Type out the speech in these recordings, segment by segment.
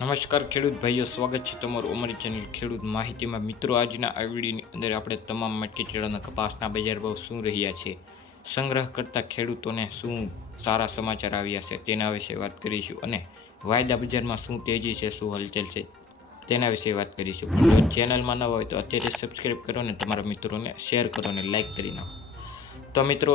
નમસ્કાર ખેડૂત ભાઈઓ, સ્વાગત છે તમારું અમારી ચેનલ ખેડૂત માહિતીમાં। મિત્રો, આજના આ વિડીયોની અંદર આપણે તમામ માર્કેટયાર્ડના કપાસના બજાર ભાવ શું રહ્યા છે, સંગ્રહ કરતા ખેડૂતોને શું સારા સમાચાર આવ્યા છે તેના વિશે વાત કરીશું અને વાયદા બજારમાં શું તેજી છે, શું હલચલ છે તેના વિશે વાત કરીશું। જો ચેનલમાં ન હોય તો અત્યારે સબસ્ક્રાઈબ કરો અને તમારા મિત્રોને શેર કરો અને લાઇક કરી નાખો। તો મિત્રો,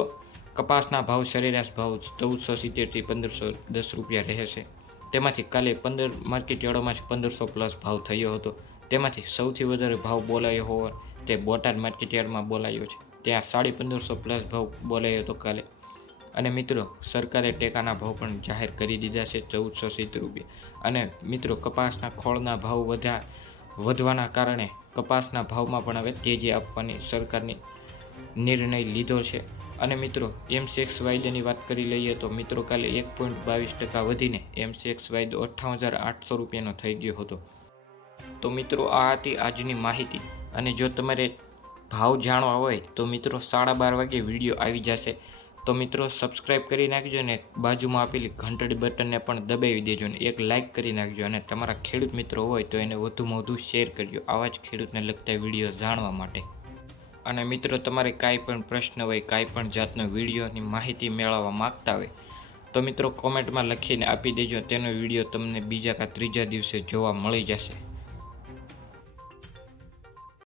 કપાસના ભાવ સરેરાશ ભાવ 1470 થી 1510 રૂપિયા રહે છે। તેમાંથી કાલે 15 માર્કેટયાર્ડોમાંથી 1500 પ્લસ ભાવ થયો હતો। તેમાંથી સૌથી વધારે ભાવ બોલાયો હોવા તે બોટાદ માર્કેટયાર્ડમાં બોલાયો છે, ત્યાં 1550 પ્લસ ભાવ બોલાયો હતો કાલે। અને મિત્રો, સરકારે ટેકાના ભાવ પણ જાહેર કરી દીધા છે 1470 રૂપિયા। અને મિત્રો, કપાસના ખોળના ભાવ વધવાના કારણે કપાસના ભાવમાં પણ હવે તેજી આપવાની સરકારની નિર્ણય લીધો છે। અને મિત્રો, MCX વાયદાની વાત કરી લઈએ તો મિત્રો, કાલે 1.22% વધીને MCX વાયદો 58,800 રૂપિયાનો થઈ ગયો હતો। તો મિત્રો, આ હતી આજની માહિતી। અને જો તમારે ભાવ જાણવા હોય તો મિત્રો 12:30 વાગે વિડીયો આવી જશે। તો મિત્રો, સબસ્ક્રાઈબ કરી નાખજો અને બાજુમાં આપેલી ઘંટડી બટનને પણ દબાવી દેજો અને એક લાઇક કરી નાખજો। અને તમારા ખેડૂત મિત્રો હોય તો એને વધુમાં વધુ શેર કરજો આવા જ ખેડૂતને લગતા વિડીયો જાણવા માટે। અને મિત્રો, તમારે કાંઈ પણ પ્રશ્ન હોય, કાંઈ પણ જાતનો વિડીયોની માહિતી મેળવવા માગતા હોય તો મિત્રો કોમેન્ટમાં લખીને આપી દેજો, તેનો વિડીયો તમને બીજા કે ત્રીજા દિવસે જોવા મળી જશે।